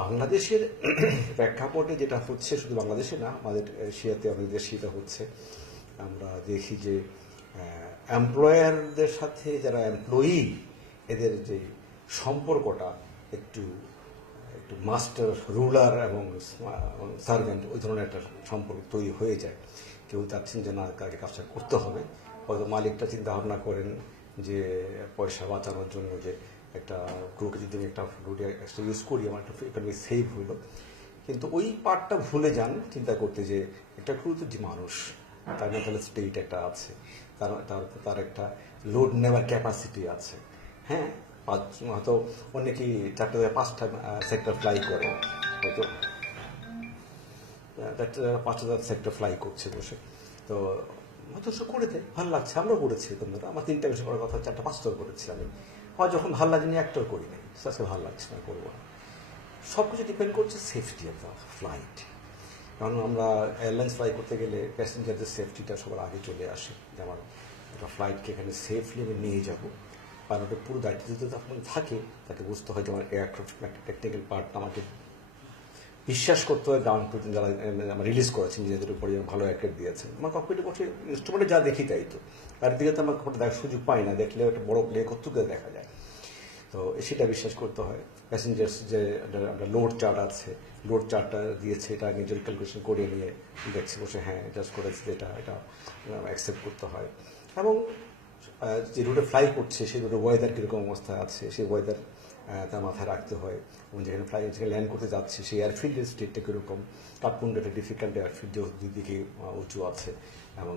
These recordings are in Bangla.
বাংলাদেশের প্রেক্ষাপটে যেটা হচ্ছে, শুধু বাংলাদেশে না, আমাদের এশিয়াতে অনেক দেশেই এটা হচ্ছে। আমরা দেখি যে এমপ্লয়ারদের সাথে যারা এমপ্লয়ি, এদের যে সম্পর্কটা একটু একটু মাস্টার, রুলার এবং সার্ভেন্ট, ওই ধরনের একটা সম্পর্ক তৈরি হয়ে যায়। কেউ চাচ্ছেন যে না, কাকে কাজটা করতে হবে। হয়তো মালিকটা চিন্তা ভাবনা করেন যে পয়সা বাঁচানোর জন্য যে একটা ক্রুকে যদি আমি একটা রুটে ইউজ করি, আমার একটা ইকোনমি সেভ হইলো। কিন্তু ওই পার্টটা ভুলে যান চিন্তা করতে যে একটা ক্রু তো যে মানুষ, তার মেন্টাল স্টেট একটা আছে, তার তার তার একটা লোড নেওয়ার ক্যাপাসিটি আছে। হ্যাঁ, হয়তো অনেকেই 4টা থেকে 5টা সেক্টর ফ্লাই করে, হয়তো 5টা সেক্টর ফ্লাই করছে বসে। তো হয়তো সে করে দেয়, ভালো লাগছে, আমরাও করেছি। তোমরা আমার 3টা বিষয় করার কথা, 4টা 5টাও করেছি আমি। হয় যখন ভালো লাগেনি একটাও করি নাই, আজকে ভালো লাগছে না, করবো না। সব কিছু ডিপেন্ড করছে সেফটি অফ দ্য ফ্লাইট। কারণ আমরা এয়ারলাইন্স ফ্লাই করতে গেলে প্যাসেঞ্জারদের সেফটিটা সবার আগে চলে আসে, যে আমার একটা ফ্লাইটকে এখানে সেফলি আমি নিয়ে যাবো। পাইলটের পুরো দায়িত্ব যদি তখন থাকে, তাকে বুঝতে হয় যে আমার এয়ারক্রাফট একটা টেকনিক্যাল পার্ট আমাকে বিশ্বাস করতে হয়। গ্রাউন্ড ক্রু যারা আমরা রিলিজ করেছেন নিজেদের উপরে ভালো এয়ারক্রাফট দিয়েছেন, আমার ককপিটে বসে ইনস্ট্রুমেন্টে যা দেখি তাই তো, তার দিকে তো আমার দেখার সুযোগ পাই না, দেখলেও একটা বড় প্লে কতটুকু দেখা যায়। তো সেটা বিশ্বাস করতে হয়। প্যাসেঞ্জার্স যে একটা লোড চার্ট আছে, লোড চার্টটা দিয়েছে, এটা নিজের ক্যালকুলেশন করে নিয়ে দেখছি বসে, হ্যাঁ জাস্ট করেছে, এটা এটা অ্যাকসেপ্ট করতে হয়। এবং যে রুটে ফ্লাই করছে সেই রুটে ওয়েদার কীরকম অবস্থা আছে, সেই ওয়েদার তার মাথায় রাখতে হয়। এবং যেখানে যেখানে ল্যান্ড করতে যাচ্ছে সেই এয়ারফিল্ডের স্টেটটা কীরকম। কাঠমান্ডু একটা ডিফিকাল্ট এয়ারফিল্ড, যে দুই দিকে উঁচু আছে এবং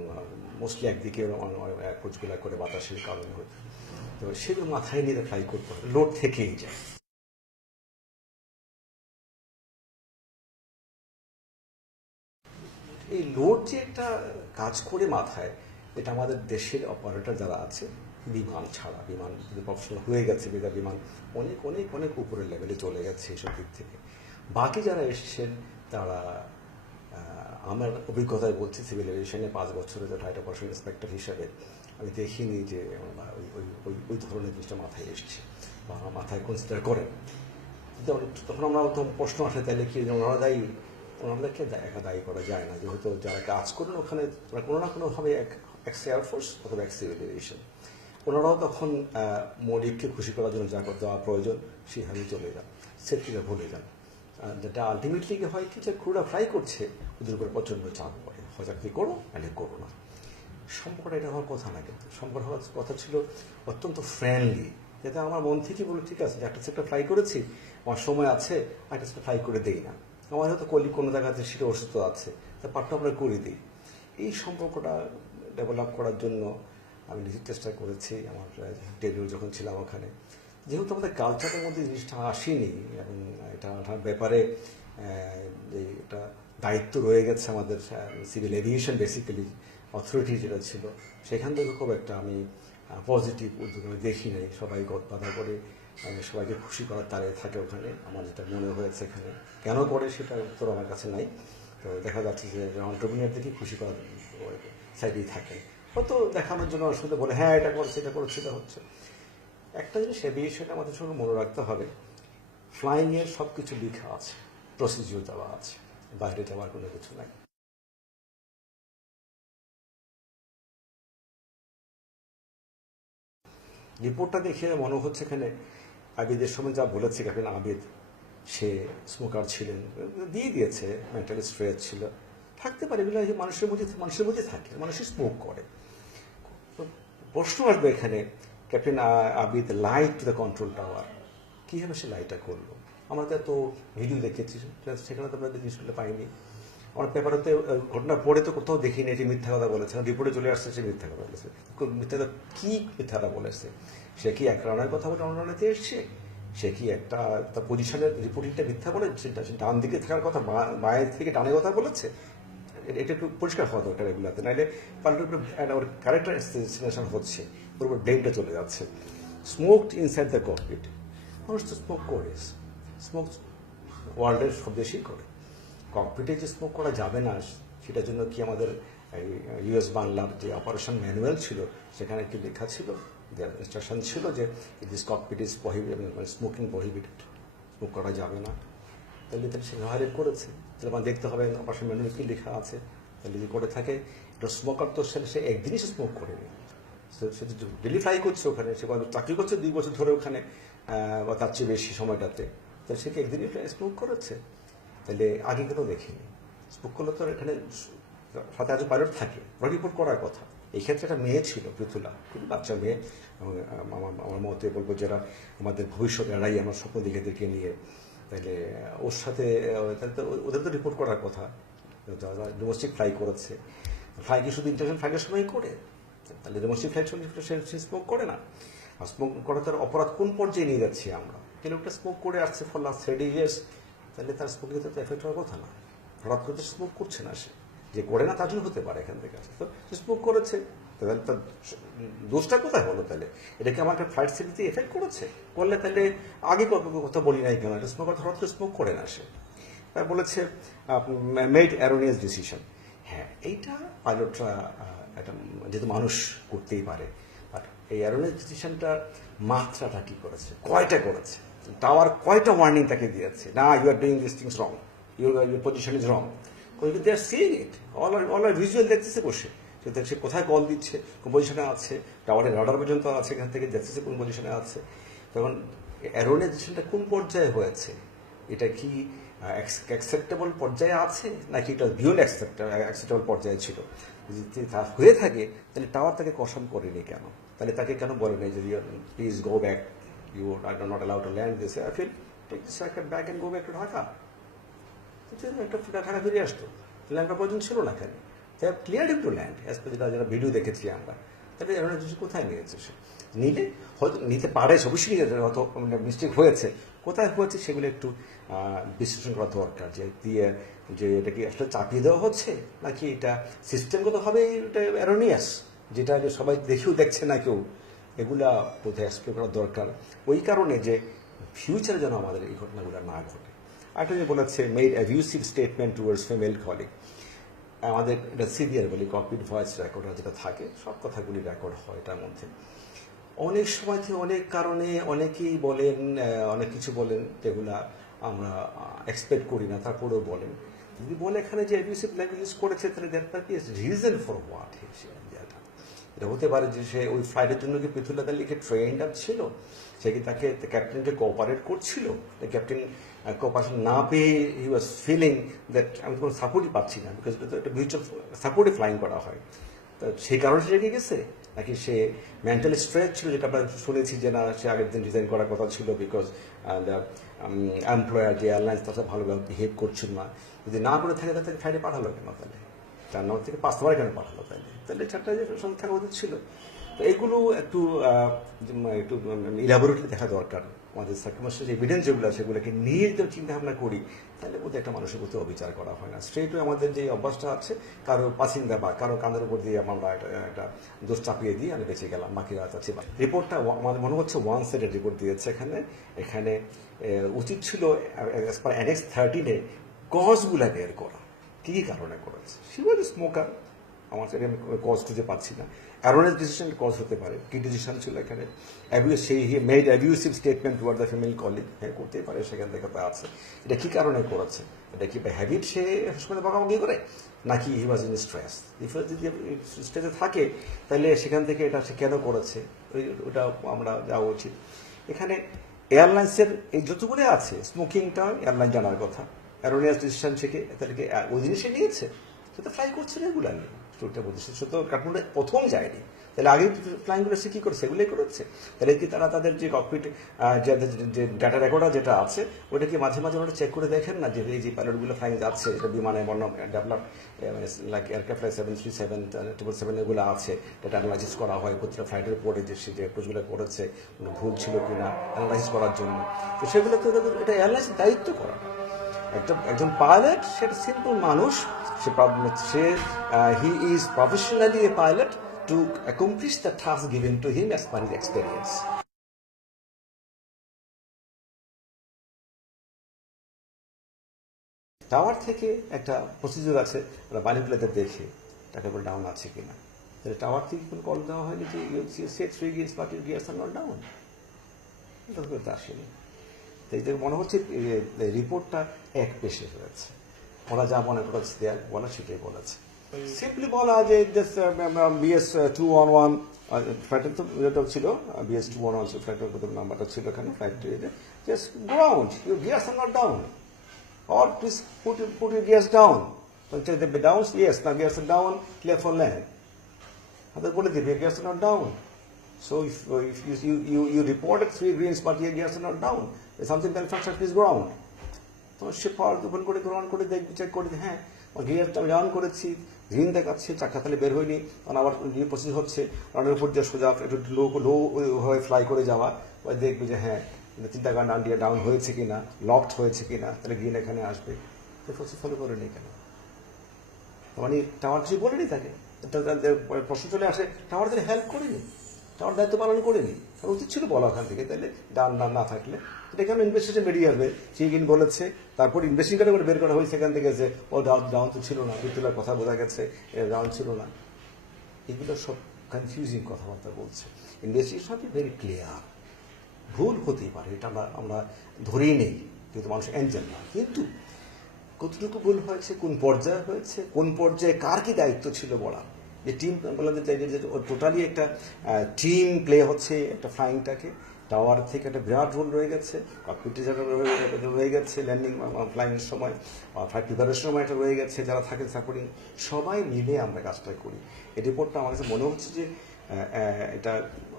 মোস্টলি একদিকে কোচগুলা করে বাতাসের কারণে হতো। তো সেগুলো মাথায় নিয়ে ফ্লাই করতে হবে, লোড থেকেই যায়। এই লোড যে একটা কাজ করে মাথায়, এটা আমাদের দেশের অপারেটর যারা আছে, বিমান ছাড়া, বিমান যদি প্রফেশনাল হয়ে গেছে, বিমান অনেক অনেক অনেক উপরের লেভেলে চলে গেছে এইসব দিক থেকে। বাকি যারা এসেছেন তারা, আমার অভিজ্ঞতায় বলছি, সিভিল এভিয়েশনে 5 বছরে যে ফ্লাইট অপারেশন ইন্সপেক্টর হিসাবে আমি দেখিনি যে ওই ধরনের জিনিসটা মাথায় এসছে বা আমার মাথায় কনসিডার করেন। তখন আমরা প্রশ্ন আসে, তাহলে কি ওনারা দায়ী? ওনাদেরকে একা দায়ী করা যায় না, যেহেতু যারা কাজ করেন ওখানে কোনো না কোনোভাবে এক্স এয়ারফোর্স অথবা এক্স সিভিল এভিয়েশন, ওনারাও তখন মৌলিককে খুশি করার জন্য যা দেওয়া প্রয়োজন সেভাবে চলে যান, সেফটিটা ভুলে যান। যেটা আলটিমেটলি হয় কি, যে ক্রুরা ফ্লাই করছে, ওদের উপরে প্রচণ্ড চাপ পড়ে, হয় চাকরি করো নাহলে করো না। সম্পর্কটা এটা হওয়ার কথা না, কিন্তু সম্পর্ক হওয়ার কথা ছিল অত্যন্ত ফ্রেন্ডলি, যাতে আমার মন থেকে বলে ঠিক আছে যে একটা সেক্টর ফ্লাই করেছি, আমার সময় আছে, একটা সেক্টর ফ্লাই করে দেই না। আমার হয়তো কলি কোনো জায়গাতে সেটা অসুস্থ আছে, তা পার্টটা আমরা করে দিই। এই সম্পর্কটা ডেভেলপ করার জন্য আমি নিজের চেষ্টা করেছি আমার টেলিউড যখন ছিলাম ওখানে। যেহেতু আমাদের কালচারের মধ্যে জিনিসটা আসেনি এবং এটার ব্যাপারে যে এটা দায়িত্ব রয়ে গেছে আমাদের সিভিল এভিয়েশন বেসিক্যালি অথরিটি যেটা ছিল, সেখান থেকে খুব একটা আমি পজিটিভ উদ্যোগ আমি দেখি নাই। সবাই বাধা করে সবাইকে খুশি করার তারে থাকে ওখানে, আমার যেটা মনে হয়েছে এখানে। কেন করে সেটা উত্তর আমার কাছে নাই। তো দেখা যাচ্ছে যে অন্টারপ্রিনিয়রদেরকে খুশি করার সাইডেই থাকে, হয়তো দেখানোর জন্য শুধু বলে হ্যাঁ এটা করছে, এটা করছে, এটা হচ্ছে। একটা জিনিস এভিয়েশনে আমাদের সঙ্গে মনে রাখতে হবে, ফ্লাইংয়ের সব কিছু লেখা আছে, প্রসিডিউর দেওয়া আছে, বাইরে যাওয়ার কোনো কিছু নাই। রিপোর্টটা দেখে মনে হচ্ছে এখানে আবিদের সময় যা বলেছে ক্যাপ্টেন আবিদ, সে স্মোকার ছিলেন, দিয়ে দিয়েছে, মেন্টালি স্ট্রেস ছিল, থাকতে পারে, এগুলো মানুষের মধ্যে থাকে, মানুষই স্মোক করে। প্রশ্ন আসবে এখানে, captain Abid light to the control tower, কীভাবে সে লাইটটা করলো? আমরা তো ভিডিও দেখেছি, সেখানে তো আমরা জিনিসগুলো পাইনি। আমার পেপারেতে ঘটনা পড়ে তো কোথাও দেখিনি যে মিথ্যা কথা বলেছে, রিপোর্টে চলে আসছে সে মিথ্যা কথা বলেছে। মিথ্যা কী মিথ্যাটা বলেছে? সে কি এক রানের কথা বলে অন্য রানেতে এসছে? সে কি একটা তার পজিশনের রিপোর্টিংটা মিথ্যা বলেছে? সে ডান দিকে থাকার কথা বাঁয়ের থেকে ডানে কথা বলেছে? এটা একটু পরিষ্কার হওয়া দরকার এগুলোতে, নাহলে পাল্টের উপরে ওর ক্যারেক্টার অ্যাসিনেশন হচ্ছে, ওর উপর ব্লেমটা চলে যাচ্ছে। স্মোকড ইনসাইড দ্য ককপিট, মানুষ তো স্মোক করে, স্মোক ওয়ার্ল্ডের সব দেশেই করে। ককপিটে যে স্মোক করা যাবে না, সেটার জন্য কি আমাদের ইউএস বাংলার যে অপারেশন ম্যানুয়াল ছিল সেখানে কি লেখা ছিল, ইনস্ট্রাকশন ছিল যে this cockpit is prohibited, smoking prohibited, smoke করা যাবে না। তাহলে তাহলে সে ভায়োলেট করেছে, তাহলে আমার দেখতে হবে অপারেশন ম্যানুয়ালে কী লেখা আছে। তাহলে যদি করে থাকে এটা স্মোকার, তো সে একদিনই সে স্মোক করেনি, সে তো ডেলি ফ্লাই করছে ওখানে, সে চাকরি করছে 2 বছর ধরে ওখানে বা তার চেয়ে বেশি সময়টাতে, তাহলে সে কি একদিনই স্মোক করেছে? তাহলে আগে কেন দেখিনি? স্মোক করলে তো এখানে সাথে আজ পাইলট থাকে, রিপোর্ট করার কথা। এই ক্ষেত্রে একটা মেয়ে ছিল পৃথুলা, খুবই বাচ্চা মেয়ে। আমার মতে বলবো যারা আমাদের ভবিষ্যৎ এরাই আমার স্বপ্ন দিকেদেরকে নিয়ে, তাহলে ওর সাথে ওদের তো রিপোর্ট করার কথা। ডোমেস্টিক ফ্লাই করেছে, ফ্লাই কি শুধু ইন্টারন্যাশনাল ফ্লাইটের সময় করে? তাহলে ডোমেস্টিক ফ্লাইট সে স্মোক করে না। আর স্মোক করা তার অপরাধ কোন পর্যায়ে নিয়ে যাচ্ছি আমরা? কেন একটা স্মোক করে আসছে ফর লাস্ট 30 years, তাহলে তার স্মোকিং তো এফেক্ট হওয়ার কথা না। হঠাৎ করে স্মোক করছে না, সে যে করে না তার জন্য হতে পারে এখান থেকে আসে, তো সে স্মোক করেছে, তাহলে তার দোষটা কোথায় হলো? তাহলে এটাকে আমার একটা ফ্লাইট সেফটিতে এফেক্ট করেছে? করলে তাহলে আগে কথা বলি নাই কেন? এটা স্মোকার হঠাৎ করে স্মোক করে না সে। তাই বলেছে মেড অ্যারোনিয়াস ডিসিশন। হ্যাঁ, এইটা পাইলটরা একটা যেহেতু মানুষ করতেই পারে, বাট এই অ্যারোনিয়াস ডিসিশনটার মাত্রাটা কী করেছে, কয়টা করেছে, টাওয়ার কয়টা ওয়ার্নিং তাকে দিয়েছে, না you are doing this things wrong, your position is wrong, they are seeing it, all are visual দেখতেছে বসে, সে কোথায় কল দিচ্ছে, কোন পজিশনে আছে, টাওয়ারের রাডার পর্যন্ত আছে, এখান থেকে দেখতেছে কোন পজিশনে আছে। তখন অ্যারোনিয়াস ডিসিশনটা কোন পর্যায়ে হয়েছে, এটা কি অ্যাকসেপ্টেবল পর্যায়ে আছে নাকি এটা বিয়ন্ড অ্যাকসেপ্টেবল পর্যায়ে ছিল? যদি তা হয়ে থাকে তাহলে টাওয়ার তাকে কশন করেনি কেন? তাহলে তাকে কেন বলে নেই যে please go back, you are not allowed to land this airfield, take this aircraft back and go back to Dhaka. একটা ঢাকা ফিরে আসতো, ল্যান্ড করার প্রয়োজন ছিল না কেন? তাই clear to land as per যারা ভিডিও দেখেছি আমরা। তাহলে এরকম কিছু কোথায় নিয়েছে সে? নিলে হয়তো নিতে পারে, অবশ্যই নিয়ে যেতে, হয়তো মিস্টেক হয়েছে, কোথায় হয়েছে সেগুলো একটু বিশ্লেষণ করা দরকার, যে দিয়ে যে এটা কি আসলে চাপিয়ে দেওয়া হচ্ছে নাকি এটা সিস্টেমগতভাবে এটা অ্যারোনিয়াস, যেটা সবাই দেখেও দেখছে না কেউ, এগুলা বোধহয় এক্সপ্লেন করা দরকার। ওই কারণে যে ফিউচারে যেন আমাদের এই ঘটনাগুলো না ঘটে। আরেকটা যে বলেছে made abusive statement towards female colleague. আমাদের এটা সিভিয়ার বলি ককপিট ভয়েস রেকর্ডার যেটা থাকে, সব কথাগুলি রেকর্ড হয় এটার মধ্যে। অনেক সময় থেকে অনেক কারণে অনেকেই বলেন, অনেক কিছু বলেন যেগুলা আমরা এক্সপেক্ট করি না, তারপরেও বলেন। যদি বলে এখানে যে অ্যাবিউসিভ ল্যাঙ্গুয়েজ ইউজ করেছে, তাহলে that is reason for what এটা হতে পারে যে সে ওই ফ্লাইটের জন্য কি পৃথুলা লিখে ট্রেন্ড আপ ছিল, সে কি তাকে ক্যাপ্টেনকে কোঅপারেট করছিল, ক্যাপ্টেন কোঅপারেশন না পেয়ে হি ওয়াজ ফিলিং দ্যাট আমি কোনো সাপোর্টই পাচ্ছি না, বিকজ এটা তো একটা মিউচুয়াল সাপোর্টে ফ্লাইং করা হয়, তো সেই কারণে সে রেগে গেছে, নাকি সে মেন্টালি স্ট্রেস ছিল, যেটা আমরা শুনেছি যে না সে আগের দিন রিজাইন করার কথা ছিল বিকজ দ্য এমপ্লয়ার যে এয়ারলাইন্স তার সাথে ভালোভাবে বিহেভ করছিল না। যদি না করে থাকে তাহলে ফ্লাইটে পাঠালো কেন? তাহলে 4 নম্বর থেকে 5 নম্বরে কেন পাঠালো? তাহলে 4টা সঙ্গে থাকা উচিত ছিল। তো এইগুলো একটু একটু ইলাবোরেটলি দেখা দরকার। আমাদের সার্কামস্টেন্স এভিডেন্স যেগুলো সেগুলোকে নিয়ে যদি চিন্তা ভাবনা করি, তাহলে বোধহয় একটা মানুষের প্রতি অবিচার করা হয় না। স্ট্রেটও আমাদের যে অভ্যাসটা আছে, কারো পাসিন্দা বা কারো কাঁধের উপর দিয়ে আমরা একটা দোষ চাপিয়ে দিয়ে আমি বেঁচে গেলাম, বাকিরা আছে। রিপোর্টটা আমাদের মনে হচ্ছে ওয়ান সাইডেড রিপোর্ট দিয়েছে এখানে উচিত ছিল অ্যাজ পার অ্যানেক্স 13-এ কজগুলা বের করা, কী কী কারণে করেছে। সি ওয়াজ স্মোকার, আমার সেটা আমি কজ খুঁজে পাচ্ছি না। অ্যারোনিয়াস ডিসিশন কজ হতে পারে, কি ডিসিশন ছিল এখানে? সেই made abusive statement toward the female colleague, হ্যাঁ করতেই পারে, সেখান থেকে তা আছে। এটা কি কারণে করেছে? এটা কি বাই হ্যাবিট সে সময় বকাবকি করে, নাকি হি ওয়াজ ইন স্ট্রেস? যদি স্ট্রেসে থাকে তাহলে সেখান থেকে এটা সে কেন করেছে, ওটা আমরা যাওয়া উচিত। এখানে এয়ারলাইন্সের এই যতগুলো আছে, স্মোকিংটা এয়ারলাইন জানার কথা, অ্যারোনিয়াস ডিসিশন থেকে তাহলে কি ওই জিনিসে নিয়েছে, সেটা ফ্লাই করছে রেগুলারলি, স্টোরটা বলছে সে তো কাঠমান্ডু প্রথম যায়নি, তাহলে আগে ফ্লাইংগুলো সে কী করে সেগুলোই করেছে। তাহলে কি তারা তাদের যে ককপিট যে ডাটা রেকর্ডার যেটা আছে ওটা কি মাঝে মাঝে ওরা চেক করে দেখেন না, যে এই যে পাইলটগুলো ফ্লাইং যাচ্ছে, এটা বিমানে বর্ণ ডেভেলপ লাইক এয়ারক্রাফট 737, 777 এগুলো আছে, এটা অ্যানালাইসিস করা হয় প্রতিটা ফ্লাইটের পরে যে সে যে অ্যাপ্রোচগুলো করেছে কোনো ভুল ছিল কিনা অ্যানালাইসিস করার জন্য। তো সেগুলো তো এটা এয়ারলাইন্সের দায়িত্ব করা। একজন পাইলট সেটা সিম্পল মানুষ, he is professionally a pilot to accomplish the task given to him as per his experience. Tower থেকে একটা প্রসিডিউর আছে, ওরা বাইনোকুলারদের দেখে টাকাগুলো ডাউন আছে কিনা। তাহলে টাওয়ার থেকে কোনো কল দেওয়া হয়নি যে সে 3 gears but gears are not down, এটা তো আসেনি। এই যে মনে হচ্ছে রিপোর্টটা এক পেশে হয়েছে, ওরা যা মনে করেছে দেয়াল বলা সেটাই বলেছে। সিম্পলি বলা যে বিএস 211 ফ্লাইটের তো যেটা ছিল বিএস 211 ছিল, ফ্লাইটের কত নাম্বারটা ছিল এখানে flight just ground, your gears are not down, or please put your gears down. So the down, yes, now gears are down, clear for land. Other bole dibe gears are not down. So if you reported 3 greens but your gears are not down, there's something malfunction is ground. তো সে পাওয়ার ওপেন করে গ্রহণ করে দেখবে, চেক করে হ্যাঁ গিয়ারটা আমি ডাউন করেছি, গ্রিন দেখাচ্ছে, চাকা তাহলে বের হয়নি, তখন আবার নিয়ে প্রসেস হচ্ছে রানের উপর দিয়ে সোজা একটু লো হয়ে ফ্লাই করে যাওয়া, ওই দেখবে যে হ্যাঁ 3টা গান ডান দিয়ে ডাউন হয়েছে কিনা, লকড হয়েছে কিনা, তাহলে গ্রিন এখানে আসবে। প্রসেস ফলো করেনি কেন? মানে টাওয়ার কিছু বলেনি তাকে, প্রশ্ন চলে আসে টাওয়ার তাহলে হেল্প করেনি, টাওয়ার দায়িত্ব পালন করেনি, তার উচিত ছিল বলা ওখান থেকে, তাহলে ডান না থাকলে এটা কেন ইনভেস্টিগেশন বেরিয়ে আসবে, চিকিন বলেছে, তারপর ইনভেস্টিগেশন করে বের করা হয়েছে সেখান থেকে যে ও ডাউন তো ছিল না, বিদ্যুতের কথা বোঝা গেছে ডাউন ছিল না। এগুলো সব কনফিউজিং কথাবার্তা বলছে। ইনভেস্টিগেশন হবে ভেরি ক্লিয়ার, ভুল হতেই পারে, এটা আমরা ধরেই নেই, কিন্তু মানুষ এনজেল না, কিন্তু কতটুকু ভুল হয়েছে, কোন পর্যায়ে হয়েছে, কোন পর্যায়ে কার কি দায়িত্ব ছিল বলা, যে টিম বলা যে টোটালি একটা টিম প্লে হচ্ছে একটা ফ্লাইংটাকে, টাওয়ার থেকে একটা বিরাট রোল রয়ে গেছে, ককপিটে যারা রয়ে গেছে ল্যান্ডিং ফ্লাইংয়ের সময়, ফ্লাইট প্রিপারেশনের সময় একটা রয়ে গেছে, যারা থাকে সাপোর্টিং, সবাই মিলে আমরা কাজটা করি। এই রিপোর্টটা আমার কাছে মনে হচ্ছে যে এটা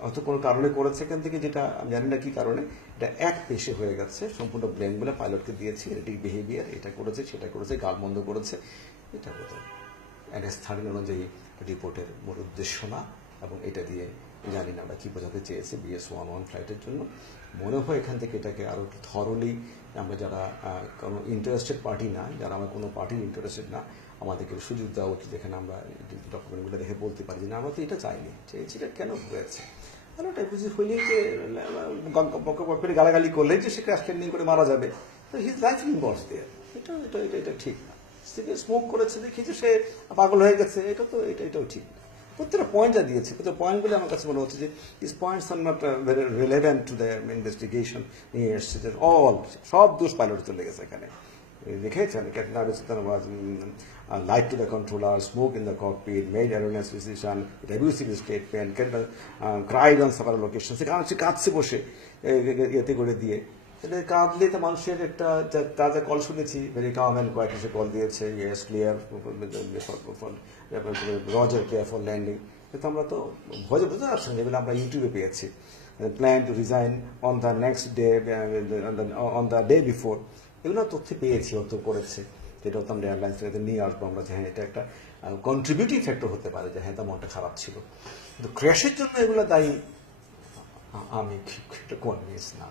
হয়তো কোনো কারণে করেছে এখান থেকে, যেটা আমি জানি না কী কারণে, এটা এক পেশে হয়ে গেছে, সম্পূর্ণ ব্লেমগুলো পাইলটকে দিয়েছি, এটিক বিহেভিয়ার, এটা করেছে সেটা করেছে, গালমন্দ করেছে, এটা বোধহয় NS 13 অনুযায়ী রিপোর্টের মূল উদ্দেশ্য না, এবং এটা দিয়ে জানি না আমরা কী বোঝাতে চেয়েছে BS 11 ফ্লাইটের জন্য। মনে হয় এখান থেকে এটাকে আরও থরলি আমরা যারা কোনো ইন্টারেস্টেড পার্টি না, যারা আমরা কোনো পার্টির ইন্টারেস্টেড না, আমাদেরকে সুযোগ দেওয়া উচিত, যেখানে আমরা ডকুমেন্টগুলো দেখে বলতে পারি যে না আমরা তো এটা চাইনি, চেয়েছি এটা কেন হয়েছে। আর ওটা বুঝি হইলেই যে বকরে গালাগালি করলেই যে সে ক্র্যাশ ল্যান্ডিং করে মারা যাবে, তো হিজ লাইফ ইনভলভস দেয়ার, এটা ঠিক না। স্মোক করেছে দেখি যে সে পাগল হয়ে গেছে, এটাও ঠিক না। প্রত্যেকটা পয়েন্ট যা দিয়েছে, প্রত্যেকটা পয়েন্টগুলো আমার কাছে মনে হচ্ছে যে this points are not very relevant to the investigation নিয়ে এসছে, যে সব দোষ পাইলট চলে গেছে এখানে। দেখেছেন ক্যাপ্টেন আবিস্তান was lied to the controller, smoke in the cockpit, made erroneous decision, abusive statement, cried on several occasions. সে কাঁদছে বসে এতে করে দিয়ে, এটা কাঁদলে তো মানুষের একটা যা কল শুনেছি, ভেরি কাম অ্যান্ড কোয়াইট এসে কল দিয়েছে, yes clear Roger clear for landing, কিন্তু আমরা তো ভয়ে বুঝতে পারছি না, যেগুলো আমরা ইউটিউবে পেয়েছি, plan to resign on the next day, on the day before, এগুলো তথ্য পেয়েছি, অর্থ করেছে, যেটা হতো আমরা এয়ারলাইন্স থেকে নিয়ে আসবো আমরা, যে হ্যাঁ এটা একটা কন্ট্রিবিউটিং ফ্যাক্টর হতে পারে, যে হ্যাঁ তার মনটা খারাপ ছিল, কিন্তু ক্র্যাশের জন্য এগুলো দায়ী আমি কনভিন্স না।